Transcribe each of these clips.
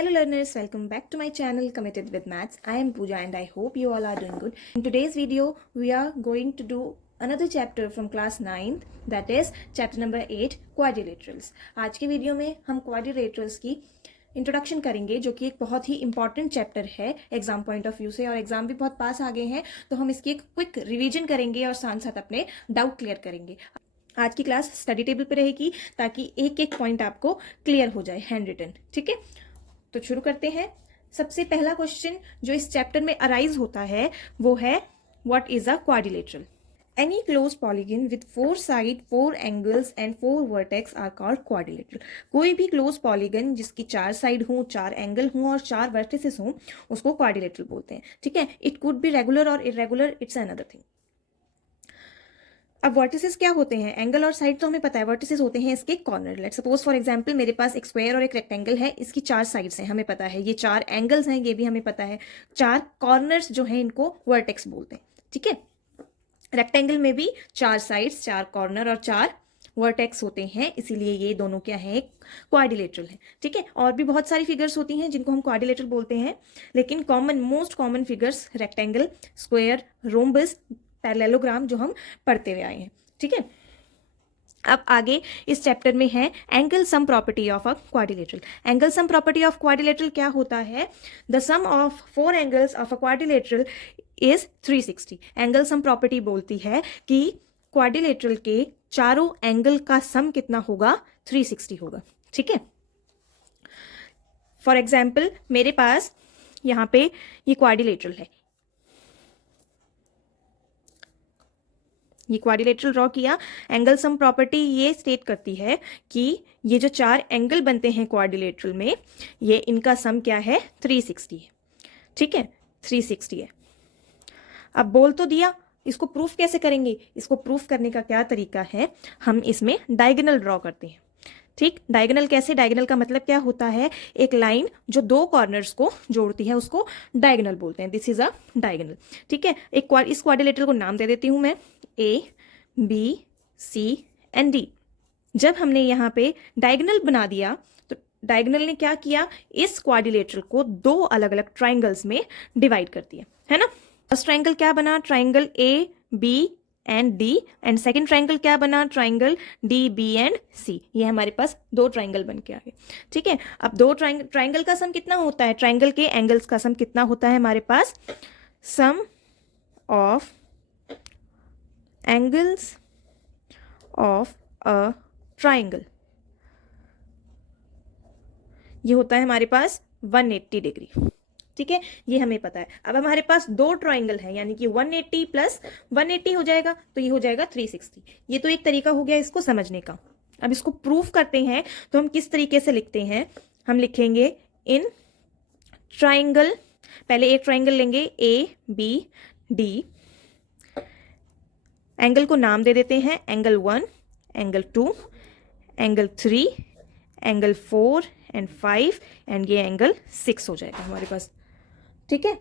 Hello learners, welcome back to my channel Committed with Maths. I am Pooja and I hope you all are doing good. In today's video, we are going to do another chapter from class 9th, that is chapter number 8 quadrilaterals. आज के video में हम quadrilaterals की introduction करेंगे जो कि एक बहुत ही इंपॉर्टेंट चैप्टर है एग्जाम पॉइंट ऑफ व्यू से, और एग्जाम भी बहुत पास आ गए हैं तो हम इसकी एक क्विक रिवीजन करेंगे और साथ साथ अपने डाउट क्लियर करेंगे। आज की क्लास स्टडी टेबल पे रहेगी ताकि एक एक पॉइंट आपको क्लियर हो जाए हैंड रिटन। ठीक है, तो शुरू करते हैं। सबसे पहला क्वेश्चन जो इस चैप्टर में अराइज होता है वो है what is a quadrilateral. Any close polygon with 4 side 4 angles and 4 vertex are called quadrilateral. कोई भी क्लोज पॉलीगन जिसकी 4 साइड हो, 4 एंगल हो और 4 वर्टिसेस हो उसको क्वाड्रिलेटरल बोलते हैं। ठीक है, इट कुड बी रेगुलर और इरेगुलर, इट्स अनदर थिंग। अब वर्टिसेस क्या होते हैं? एंगल और साइड तो हमें पता है, वर्टिसेस होते हैं इसके corner. Let's suppose for example मेरे पास एक स्क्वायर और एक रेक्टेंगल है, इसकी 4 साइड्स हैं, हमें पता है, ये 4 एंगल्स हैं, ये भी हमें पता है, 4 कॉर्नर्स जो हैं इनको वर्टेक्स बोलते हैं। ठीक है, रेक्टेंगल में भी 4 साइड्स, 4 कॉर्नर और 4 वर्टेक्स होते हैं, इसीलिए ये दोनों क्या है, क्वाड्रिलेटरल है। ठीक है, और भी बहुत सारी फिगर्स होती हैं जिनको हम क्वाड्रिलेटरल बोलते हैं, लेकिन most common figures rectangle, square, rhombus, parallelogram जो हम पढ़ते हुए आए हैं। ठीक है, अब आगे इस चैप्टर में है angle sum property of a quadrilateral. Angle sum property of quadrilateral क्या होता है? The sum of 4 angles of a quadrilateral is 360। Angle sum property बोलती है कि क्वाड्रिलेटरल के चारों एंगल का सम कितना होगा? 360 होगा। ठीक है, फॉर एग्जाम्पल मेरे पास यहाँ पे ये क्वाड्रिलेटरल है, ये क्वाड्रिलेटरल ड्रॉ किया। एंगल सम प्रॉपर्टी ये स्टेट करती है कि ये जो 4 एंगल बनते हैं क्वाड्रिलेटरल में, ये इनका सम क्या है? 360 है। ठीक है, 360 है। अब बोल तो दिया, इसको प्रूफ कैसे करेंगे? इसको प्रूफ करने का क्या तरीका है, हम इसमें डायगोनल ड्रॉ करते हैं। ठीक, डायगोनल कैसे? डायगोनल का मतलब क्या होता है? एक लाइन जो 2 कॉर्नर्स को जोड़ती है उसको डायगोनल बोलते हैं। This is a diagonal. ठीक है, इस क्वाड्रिलेटरल को नाम दे देती हूं मैं A, B, C and D। जब हमने यहाँ पे डायगोनल बना दिया तो डायगोनल ने क्या किया? इस क्वाड्रिलेटरल को 2 अलग अलग ट्राइंगल्स में डिवाइड कर दिया, है ना। फर्स्ट ट्राइंगल क्या बना? Triangle A, B and D, and second triangle क्या बना? Triangle D, B and C। ये हमारे पास 2 ट्राइंगल बन के आ गए। ठीक है, अब 2 ट्राइंगल का सम कितना होता है? ट्राइंगल के एंगल्स का सम कितना होता है हमारे पास? सम of angles of a triangle, ये होता है हमारे पास 180 डिग्री। ठीक है, ये हमें पता है। अब हमारे पास 2 ट्राइंगल है, यानी कि 180 प्लस 180 हो जाएगा, तो ये हो जाएगा 360। ये तो एक तरीका हो गया इसको समझने का। अब इसको प्रूफ करते हैं तो हम किस तरीके से लिखते हैं? हम लिखेंगे इन ट्राइंगल, पहले एक ट्राइंगल लेंगे A, B, D, एंगल को नाम दे देते हैं angle 1, angle 2, angle 3, angle 4 and 5 and ये एंगल 6 हो जाएगा हमारे पास। ठीक है,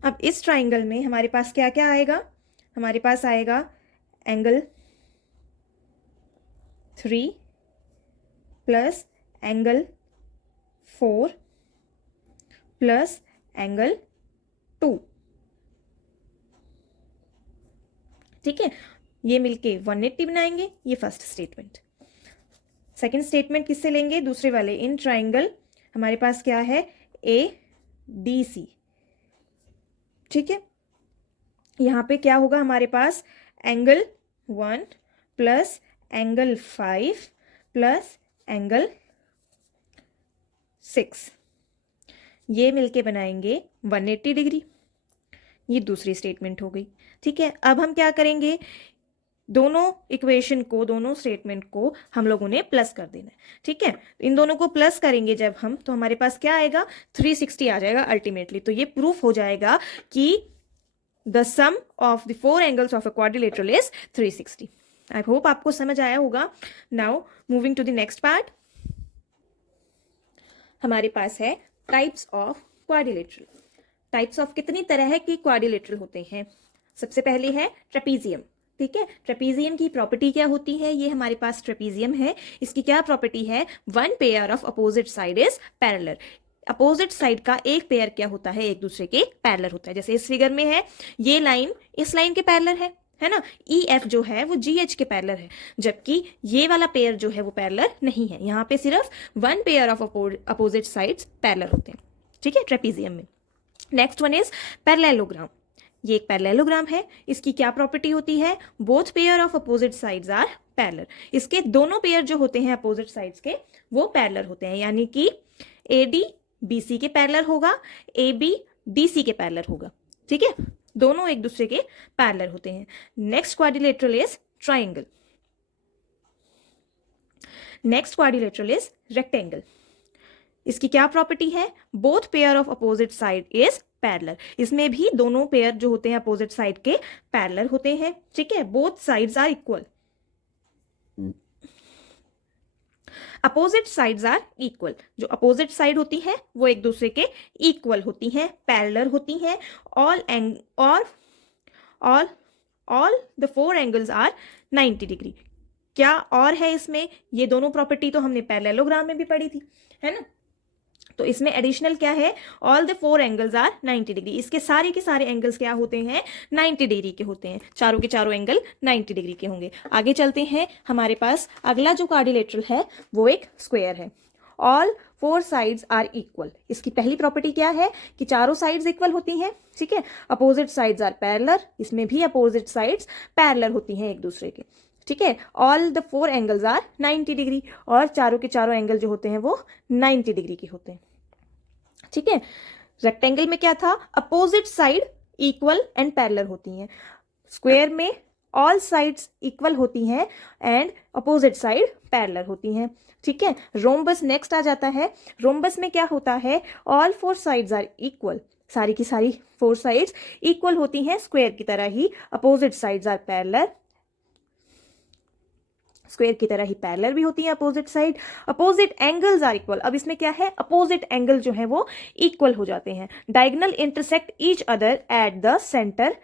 अब इस ट्राइंगल में हमारे पास क्या क्या आएगा? हमारे पास आएगा angle 3 plus angle 4 plus angle 2। ठीक है, ये मिलके 180 बनाएंगे। ये फर्स्ट स्टेटमेंट। सेकंड स्टेटमेंट किससे लेंगे? दूसरे वाले इन ट्राइंगल, हमारे पास क्या है? ADC। ठीक है, यहां पे क्या होगा हमारे पास? Angle 1 plus angle 5 plus angle 6, ये मिलके बनाएंगे 180 डिग्री। ये दूसरी स्टेटमेंट हो गई। ठीक है, अब हम क्या करेंगे? दोनों इक्वेशन को, दोनों स्टेटमेंट को हम लोगों ने प्लस कर देना है। ठीक है, इन दोनों को प्लस करेंगे जब हम, तो हमारे पास क्या आएगा? 360 आ जाएगा अल्टीमेटली। तो ये प्रूफ हो जाएगा कि the sum of the 4 angles of a quadrilateral is 360। I hope आपको समझ आया होगा। Now moving to the next part, हमारे पास है types of quadrilateral. Types of कितनी तरह के क्वाड्रिलेटरल होते हैं? सबसे पहले है ट्रेपीजियम। ठीक है। ट्रेपीजियम की प्रॉपर्टी क्या होती है, ये हमारे पास ट्रेपीजियम है, इसकी क्या प्रॉपर्टी है, one pair of opposite side is parallel. Opposite side का एक पेयर क्या होता है, एक दूसरे के पैरेलल होता है। जैसे इस फिगर में है, ये लाइन इस लाइन के पैरेलल है ना, ई एफ जो है वो जी एच के पैरेलल है, जबकि ये वाला पेयर जो है वो पैरेलल नहीं है। यहाँ पे सिर्फ one pair of opposite sides parallel होते हैं, ठीक है, ट्रेपीजियम में। Next one is parallelogram. ये एक पैरेललोग्राम है, इसकी क्या प्रॉपर्टी होती है, both pair of opposite sides are parallel. इसके दोनों पेयर जो होते हैं अपोजिट साइड्स के वो पैरेलल होते हैं, यानी कि ए डी बी सी के पैरेलल होगा, ए बी डी सी के पैरेलल होगा, ठीक है, दोनों एक दूसरे के पैरेलल होते हैं। Next quadrilateral is triangle. Next quadrilateral is rectangle. इसकी क्या प्रॉपर्टी है, both pair of opposite side is parallel. इसमें भी दोनों पेयर जो होते हैं अपोजिट साइड के पैरेलल होते हैं, ठीक है, both sides are equal. Opposite sides are equal, जो अपोजिट साइड होती है वो एक दूसरे के इक्वल होती हैं, पैरेलल होती हैं। All the four angles are 90 degree. क्या और है इसमें, ये दोनों प्रॉपर्टी तो हमने पैरेललोग्राम में भी पढ़ी थी, है ना, तो इसमें एडिशनल क्या है, all the four angles are 90 degree. इसके सारे के सारे एंगल्स क्या होते हैं, 90 डिग्री के होते हैं, चारों के चारों एंगल 90 डिग्री के होंगे। आगे चलते हैं, हमारे पास अगला जो क्वाड्रिलेटरल है वो एक स्क्वायर है। All four sides are equal. इसकी पहली प्रॉपर्टी क्या है कि चारों साइड्स इक्वल होती हैं, ठीक है, अपोजिट साइड्स आर पैरेलल। इसमें भी अपोजिट साइड्स पैरेलल होती हैं एक दूसरे के, ठीक है। All the four angles are 90 degree, और चारों के चारों एंगल जो होते हैं वो 90 डिग्री के होते हैं, ठीक है। रेक्टेंगल में क्या था, opposite side equal and parallel होती हैं। स्क्वायर में ऑल साइड्स इक्वल होती हैं एंड अपोजिट साइड पैरेलल होती हैं, ठीक है। रोम्बस नेक्स्ट आ जाता है। रोम्बस में क्या होता है, all four sides are equal. सारी की सारी फोर साइड्स इक्वल होती हैं, स्क्वायर की तरह ही opposite sides are parallel, square की तरह ही पैरेलल भी होती है opposite side. Opposite angles are equal. अब इसमें क्या है, अपोजिट एंगल जो है वो इक्वल हो जाते हैं। Diagonal intersect each other at the centre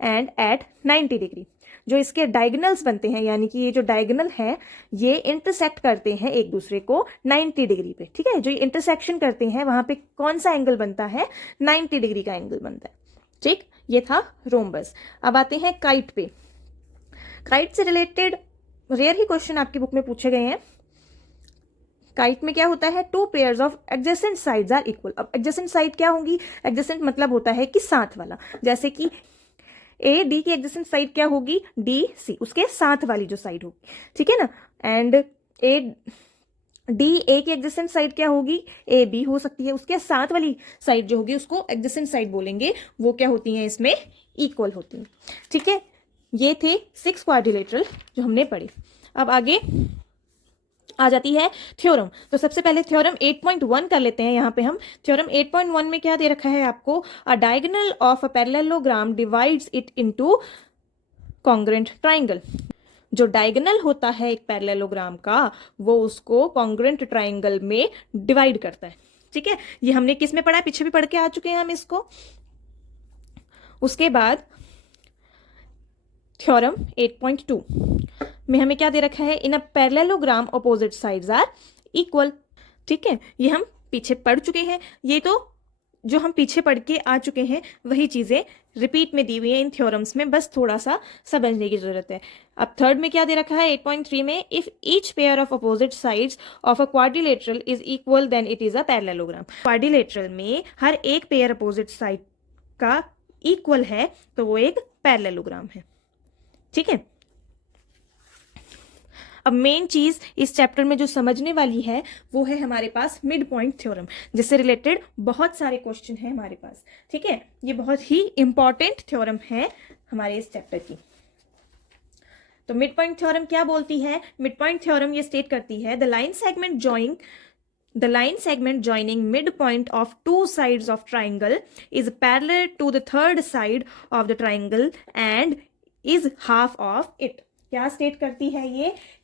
and at 90 degree. जो इसके डायगोनल्स बनते हैं, यानी कि ये जो डायगोनल है ये इंटरसेक्ट करते हैं एक दूसरे को 90 डिग्री पे, ठीक है। जो इंटरसेक्शन करते हैं वहां पे कौन सा एंगल बनता है, 90 डिग्री का एंगल बनता है, ठीक। ये था रोम्बस। अब आते हैं काइट पे। काइट से रिलेटेड रेयर ही क्वेश्चन आपकी बुक में पूछे गए हैं। काइट में क्या होता है, two pairs of adjacent sides are equal. अब एडजेसेंट साइड क्या होंगी, एडजेसेंट मतलब होता है कि साथ वाला। जैसे कि ए डी की एडजेसेंट साइड क्या होगी, डी सी, उसके साथ वाली जो साइड होगी, ठीक है ना। एंड ए डी ए की एडजेसेंट साइड क्या होगी, ए बी हो सकती है, उसके साथ वाली साइड जो होगी उसको एडजेसेंट साइड बोलेंगे, वो क्या होती हैं, इसमें इक्वल होती हैं, ठीक है। ये थे 6 क्वाड्रिलेटरल जो हमने पढ़े। अब आगे आ जाती है थ्योरम। तो सबसे पहले थ्योरम 8.1 कर लेते हैं। यहाँ पे हम थ्योरम 8.1 में क्या दे रखा है आपको, अ diagonal of a parallelogram divides it into congruent triangle. जो डायगोनल होता है एक पैरेललोग्राम का वो उसको कॉन्ग्रुएंट ट्राइंगल में डिवाइड करता है, ठीक है। ये हमने किस में पढ़ा है, पीछे भी पढ़ के आ चुके हैं हम इसको। उसके बाद थ्योरम 8.2 में हमें क्या दे रखा है, in a parallelogram opposite sides are equal, ठीक है। ये हम पीछे पढ़ चुके हैं, ये तो जो हम पीछे पढ़ के आ चुके हैं वही चीजें रिपीट में दी हुई है इन थ्योरम्स में, बस थोड़ा सा समझने की जरूरत है। अब थर्ड में क्या दे रखा है 8.3 में, if each pair of opposite sides of a quadrilateral is equal then it is a parallelogram. Quadrilateral में हर एक पेयर अपोजिट साइड का इक्वल है तो वो एक पैरेललोग्राम है, ठीक है। अब मेन चीज इस चैप्टर में जो समझने वाली है वो है हमारे पास मिड पॉइंट थ्योरम, जिससे रिलेटेड बहुत सारे क्वेश्चन हैं हमारे पास, ठीक है। ये बहुत ही इंपॉर्टेंट थ्योरम है हमारे इस चैप्टर की। तो मिड पॉइंट थ्योरम क्या बोलती है, मिड पॉइंट थ्योरम ये स्टेट करती है the line segment joining midpoint of two sides of triangle is parallel to the third side of the triangle and is half of it। क्या state करती है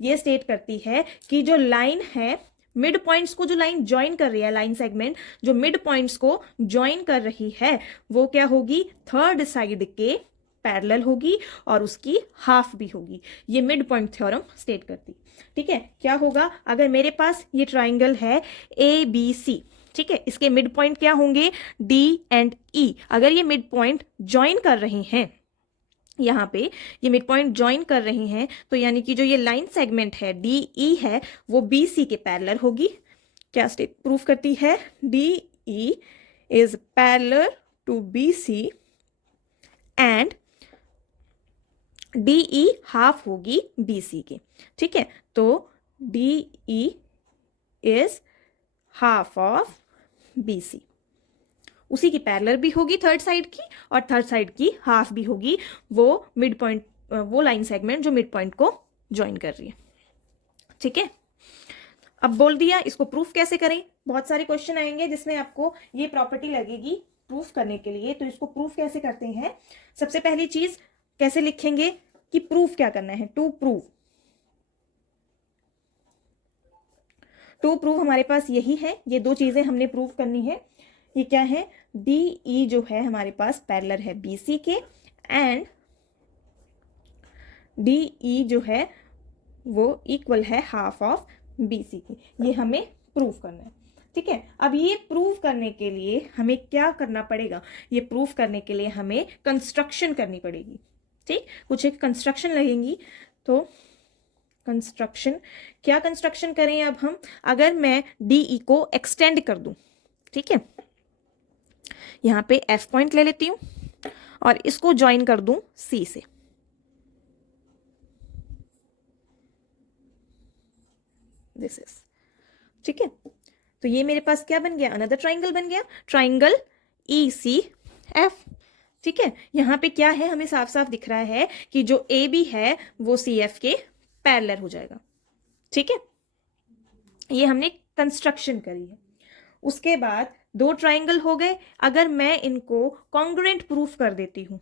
ये स्टेट करती है कि जो लाइन है मिड पॉइंट्स को, जो लाइन ज्वाइन कर रही है, लाइन सेगमेंट जो मिड पॉइंट्स को ज्वाइन कर रही है वो क्या होगी, थर्ड साइड के पैरेलल होगी और उसकी हाफ भी होगी। ये मिड पॉइंट थ्योरम स्टेट करती। ठीक है, क्या होगा अगर मेरे पास ये ट्राइंगल है ABC, ठीक है, इसके मिड पॉइंट क्या होंगे D एंड E। अगर ये मिड पॉइंट ज्वाइन कर रहे हैं, यहाँ पे ये मिड पॉइंट ज्वाइन कर रहे हैं, तो यानी कि जो ये लाइन सेगमेंट है DE है वो BC के पैरेलल होगी। क्या स्टेट प्रूफ करती है? DE is parallel to BC and DE half होगी BC के। ठीक है, तो DE is half of BC, उसी की पैरेलल भी होगी थर्ड साइड की, और थर्ड साइड की हाफ भी होगी वो मिड पॉइंट, वो लाइन सेगमेंट जो मिड पॉइंट को ज्वाइन कर रही है। ठीक है, अब बोल दिया, इसको प्रूफ कैसे करें? बहुत सारे क्वेश्चन आएंगे जिसमें आपको ये प्रॉपर्टी लगेगी प्रूफ करने के लिए। तो इसको प्रूफ कैसे करते हैं? सबसे पहली चीज कैसे लिखेंगे कि प्रूफ क्या करना है? टू प्रूव हमारे पास यही है, ये दो चीजें हमने प्रूव करनी है। ये क्या है? DE जो है हमारे पास पैरेलल है BC के, एंड DE जो है वो इक्वल है हाफ ऑफ BC की। ये हमें प्रूफ करना है। ठीक है, अब ये प्रूफ करने के लिए हमें क्या करना पड़ेगा? ये प्रूफ करने के लिए हमें कंस्ट्रक्शन करनी पड़ेगी। ठीक, कुछ एक कंस्ट्रक्शन लगेंगी। तो कंस्ट्रक्शन, क्या कंस्ट्रक्शन करें अब हम? अगर मैं DE को एक्सटेंड कर दूं, ठीक है, यहां पे F पॉइंट ले लेती हूं और इसको ज्वाइन कर दूं C से, दिस इज, ठीक है, तो ये मेरे पास क्या बन गया? अनदर ट्राइंगल बन गया, ट्राइंगल ECF। ठीक है, यहां पे क्या है? हमें साफ साफ दिख रहा है कि जो AB है वो CF के पैरेलल हो जाएगा। ठीक है, ये हमने कंस्ट्रक्शन करी है। उसके बाद दो ट्राइंगल हो गए। अगर मैं इनको कॉन्ग्रुएंट प्रूफ कर देती हूं,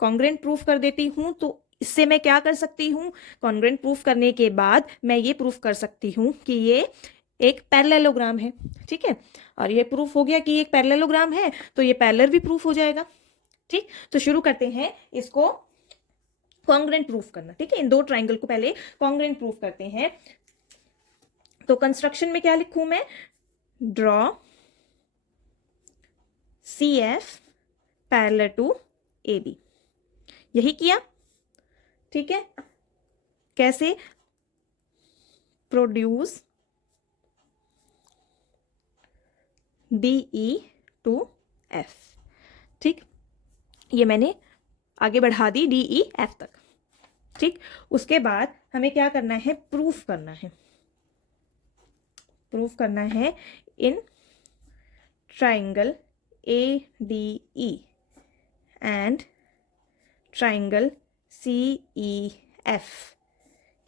कॉन्ग्रुएंट प्रूफ कर देती हूं, तो इससे मैं क्या कर सकती हूं? कॉन्ग्रुएंट प्रूफ करने के बाद मैं ये प्रूफ कर सकती हूं कि ये एक पैरेललोग्राम है। ठीक है, और ये प्रूफ हो गया कि एक पैरेललोग्राम है, तो ये पैरेलल भी प्रूफ हो जाएगा। ठीक, तो शुरू करते हैं इसको कॉन्ग्रुएंट प्रूफ करना। ठीक है, इन दो ट्राइंगल को पहले कॉन्ग्रुएंट प्रूफ करते हैं। तो कंस्ट्रक्शन में क्या लिखूं मैं? Draw CF parallel to AB, यही किया। ठीक है, कैसे? Produce DE to F। ठीक, ये मैंने आगे बढ़ा दी DE F तक। ठीक, उसके बाद हमें क्या करना है? प्रूफ करना है। प्रूफ करना है in triangle ADE and triangle CEF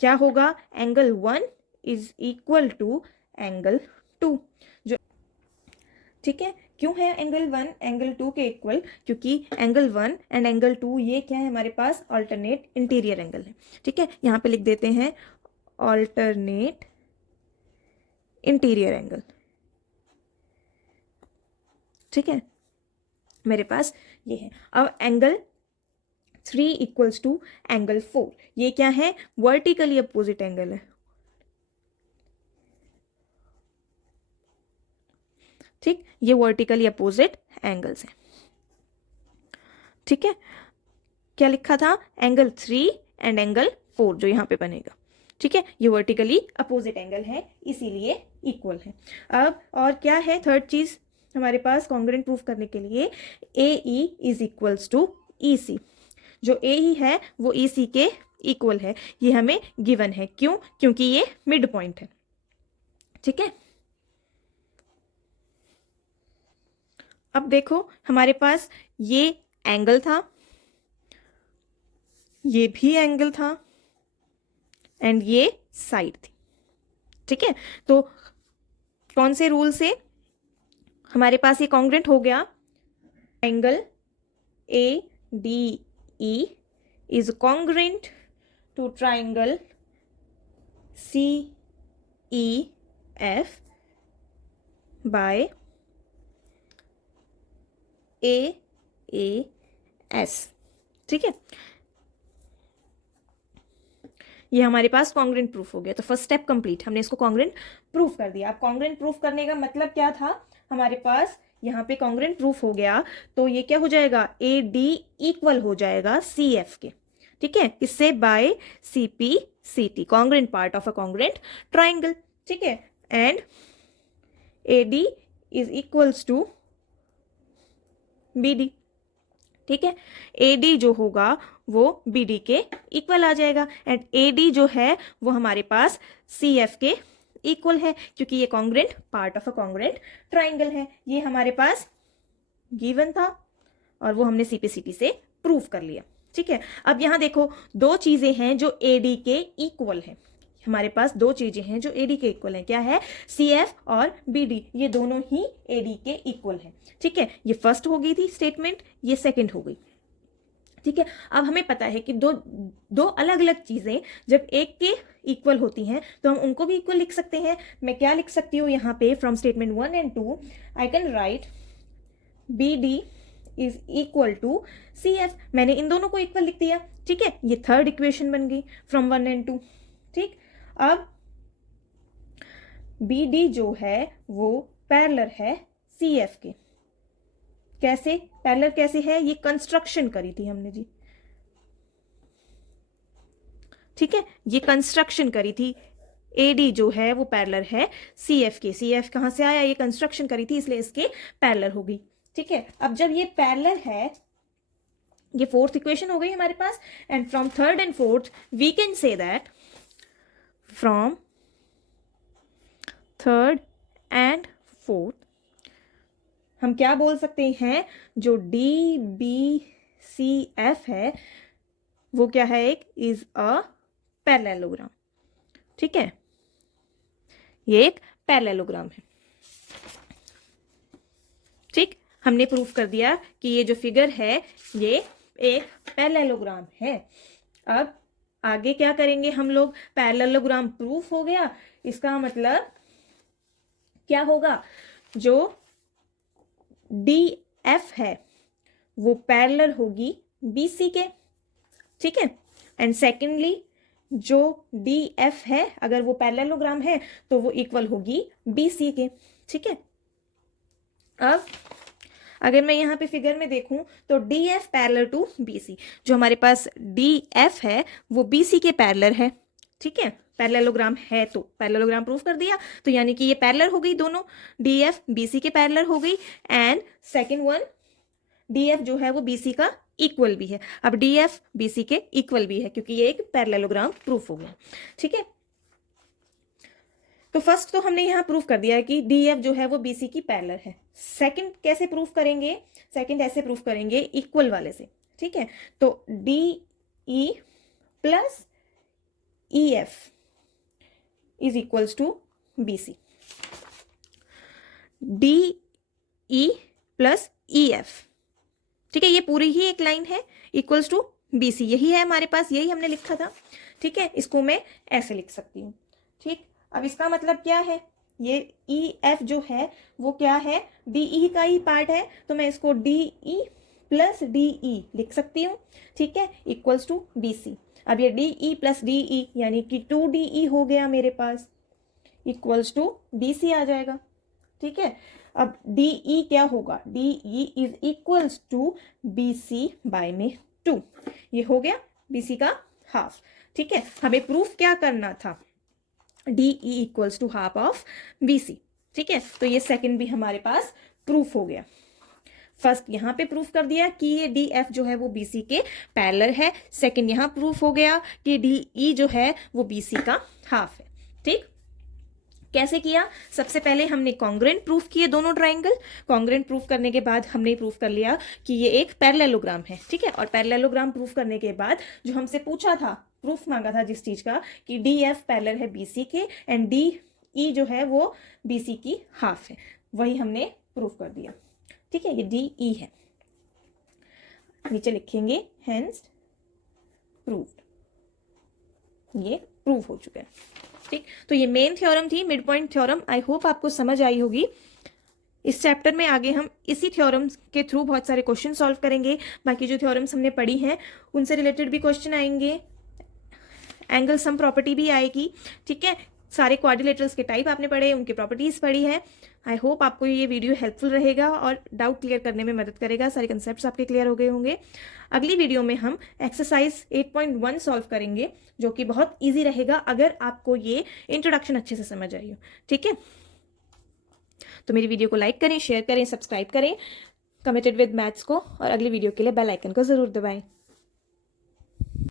क्या होगा? Angle 1 is equal to angle 2। जो, ठीक है, क्यों है एंगल 1 एंगल 2 के इक्वल? क्योंकि एंगल 1 एंड एंगल 2 ये क्या है हमारे पास? ऑल्टरनेट इंटीरियर एंगल है। ठीक है, यहां पे लिख देते हैं ऑल्टरनेट इंटीरियर एंगल। ठीक है, मेरे पास ये है। अब एंगल 3 इक्वल्स टू एंगल 4, ये क्या है? वर्टिकली अपोजिट एंगल है। ठीक, ये वर्टिकली अपोजिट एंगल्स हैं। ठीक है, क्या लिखा था? एंगल 3 एंड एंगल 4 जो यहां पे बनेगा। ठीक है, ये वर्टिकली अपोजिट एंगल है, इसीलिए इक्वल है। अब और क्या है थर्ड चीज हमारे पास कॉन्ग्रुएंट प्रूफ करने के लिए? AE is equals to EC, जो AE है वो EC के इक्वल है। ये हमें गिवन है, क्यों? क्योंकि ये मिड पॉइंट है। ठीक है, अब देखो हमारे पास ये एंगल था, ये भी एंगल था, एंड ये साइड थी। ठीक है, तो कौन से रूल से हमारे पास ये कॉन्ग्रुएंट हो गया? Angle ADE is congruent to triangle CEF by AAS। ठीक है, ये हमारे पास कॉन्ग्रेंट प्रूफ हो गया। तो फर्स्ट स्टेप कंप्लीट, हमने इसको कॉन्ग्रेंट प्रूफ कर दिया। अब कॉन्ग्रेंट प्रूफ करने का मतलब क्या था, हमारे पास यहाँ पे कॉन्ग्रेंट प्रूफ हो गया, तो ये क्या हो जाएगा, ए डी इक्वल हो जाएगा सी एफ के, ठीक है, किससे, by C P C T, congruent part of a congruent triangle, ठीक है, and A D is equals to B D, ठीक है, ए डी जो होगा वो बी डी के इक्वल आ जाएगा, एंड ए डी जो है वो हमारे पास सी एफ के इक्वल है, क्योंकि ये congruent part of a congruent triangle है। ये हमारे पास गिवन था और वो हमने सीपीसीटी से प्रूव कर लिया, ठीक है। अब यहाँ देखो, दो चीजें हैं जो ए डी के इक्वल है, हमारे पास दो चीजें हैं जो ए डी के इक्वल हैं, क्या है, सी एफ और बी डी, ये दोनों ही ए डी के इक्वल हैं, ठीक है। ये फर्स्ट हो गई थी स्टेटमेंट, ये सेकंड हो गई, ठीक है। अब हमें पता है कि दो अलग अलग चीजें जब एक के इक्वल होती हैं तो हम उनको भी इक्वल लिख सकते हैं। मैं क्या लिख सकती हूँ यहाँ पे, from statement 1 and 2 I can write B D is equal to C F, मैंने इन दोनों को इक्वल लिख दिया, ठीक है, ये थर्ड इक्वेशन बन गई फ्रॉम 1 and 2, ठीक। अब बी डी जो है वो पैरेलल है सी एफ के, कैसे पैरेलल कैसे है, ये कंस्ट्रक्शन करी थी हमने जी, ठीक है, ये कंस्ट्रक्शन करी थी, ए डी जो है वो पैरेलल है सी एफ के, सी एफ कहां से आया, ये कंस्ट्रक्शन करी थी इसलिए इसके पैरेलल हो गई, ठीक है। अब जब ये पैरेलल है, ये फोर्थ इक्वेशन हो गई हमारे पास, and from third and fourth we can say that from third and fourth हम क्या बोल सकते हैं, जो डी बी सी एफ है वो क्या है, एक इज अ पैरेललोग्राम, ठीक है, ये एक पैरेललोग्राम है, ठीक। हमने प्रूफ कर दिया कि ये जो फिगर है ये एक पैरेललोग्राम है। अब आगे क्या करेंगे हम लोग, पैरेललोग्राम प्रूफ हो गया, इसका मतलब क्या होगा, जो डी एफ है वो पैरेलल होगी बी सी के, ठीक है, एंड सेकेंडली जो डी एफ है अगर वो पैरेललोग्राम है तो वो इक्वल होगी बी सी के, ठीक है। अब अगर मैं यहाँ पे फिगर में देखूं तो D F parallel to B C, जो हमारे पास डी एफ है वो बी सी के पैरेलल है, ठीक है, पैरेललोग्राम है तो पैरेललोग्राम प्रूफ कर दिया, तो यानी कि ये पैरेलल हो गई दोनों, डी एफ बी सी के पैरेलल हो गई, and second one D F जो है वो बी सी का इक्वल भी है। अब डी एफ बी सी के इक्वल भी है क्योंकि ये एक पैरेललोग्राम प्रूफ हो गया, ठीक है। तो फर्स्ट तो हमने यहाँ प्रूफ कर दिया है कि डी एफ जो है वो बी सी की पैरेलल है। सेकंड कैसे प्रूफ करेंगे, सेकंड ऐसे प्रूफ करेंगे इक्वल वाले से, ठीक है। तो D E plus E F is equals to B C, D E plus E F, ठीक है, ये पूरी ही एक लाइन है, इक्वल्स टू बी सी, यही है हमारे पास, यही हमने लिखा था, ठीक है। इसको मैं ऐसे लिख सकती हूँ, ठीक। अब इसका मतलब क्या है, ये ई एफ जो है वो क्या है, डी ई का ही पार्ट है, तो मैं इसको डी ई प्लस डी ई लिख सकती हूँ, ठीक है, इक्वल्स टू बी सी। अब ये D E plus D E यानी कि 2DE हो गया मेरे पास, इक्वल्स टू बी सी आ जाएगा, ठीक है। अब डी ई क्या होगा, D E is equals to B C by में 2, ये हो गया बी सी का हाफ, ठीक है। हमें प्रूफ क्या करना था, D E equals to half of B C, ठीक है। तो ये सेकंड भी हमारे पास प्रूफ हो गया। फर्स्ट यहाँ पे प्रूफ कर दिया कि ये डी एफ जो है वो बी सी के पैरेलल है, सेकंड यहाँ प्रूफ हो गया कि डी ई जो है वो बी सी का हाफ है, ठीक। कैसे किया, सबसे पहले हमने कॉन्ग्रेंट प्रूफ किए दोनों ट्राइंगल, कॉन्ग्रेंट प्रूफ करने के बाद हमने प्रूफ कर लिया कि ये एक पैरेललोग्राम है, ठीक है। और पैरेललोग्राम प्रूफ करने के बाद जो हमसे पूछा था, प्रूफ मांगा था जिस चीज का, कि डी एफ पैरेलल है बी सी के एंड डी ई जो है वो बी सी की हाफ है, वही हमने प्रूफ कर दिया, ठीक है। ये डी ई है, नीचे लिखेंगे हेंस प्रूव्ड, ये प्रूफ हो चुका है, ठीक। तो ये मेन थ्योरम थी, मिड पॉइंट थ्योरम, आई होप आपको समझ आई होगी। इस चैप्टर में आगे हम इसी थ्योरम्स के थ्रू बहुत सारे क्वेश्चन सॉल्व करेंगे। बाकी जो थ्योरम्स हमने पढ़ी हैं उनसे रिलेटेड भी क्वेश्चन आएंगे, एंगल सम प्रॉपर्टी भी आएगी, ठीक है। सारे क्वाड्रिलेटरल्स के टाइप आपने पढ़े, उनकी प्रॉपर्टीज पढ़ी है। आई होप आपको ये वीडियो हेल्पफुल रहेगा और डाउट क्लियर करने में मदद करेगा, सारे कंसेप्ट्स आपके क्लियर हो गए होंगे। अगली वीडियो में हम एक्सरसाइज 8.1 सॉल्व करेंगे, जो कि बहुत ईजी रहेगा अगर आपको ये इंट्रोडक्शन अच्छे से समझ आई हो, ठीक है। तो मेरी वीडियो को लाइक करें, शेयर करें, सब्सक्राइब करें कमिटेड विद मैथ्स को, और अगली वीडियो के लिए बेल आइकन को ज़रूर दबाएं।